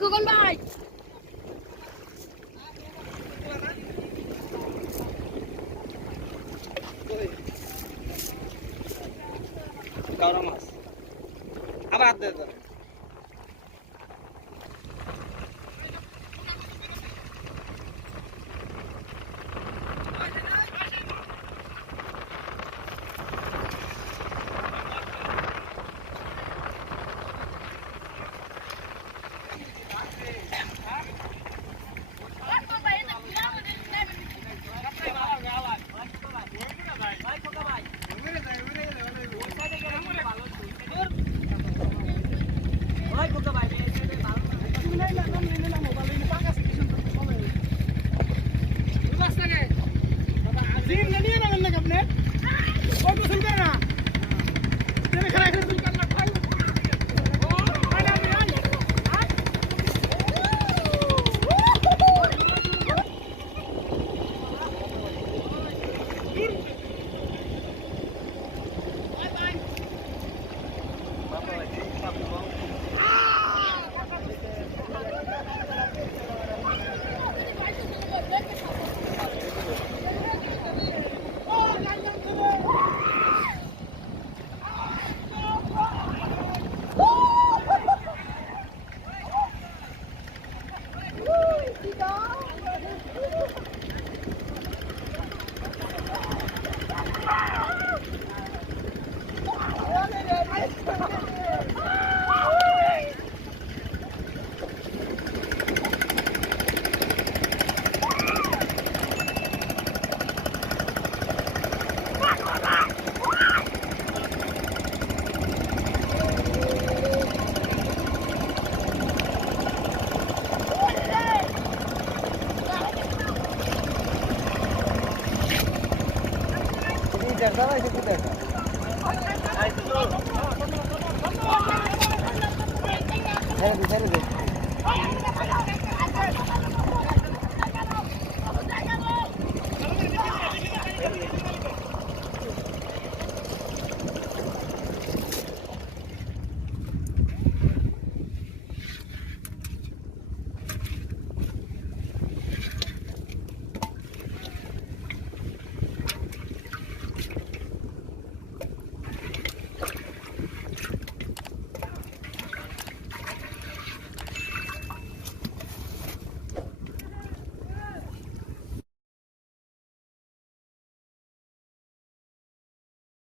খোকন ভাই। কাউরা মাছ। আবার হাত 现在看 ছেড়ে দে ছেড়ে দে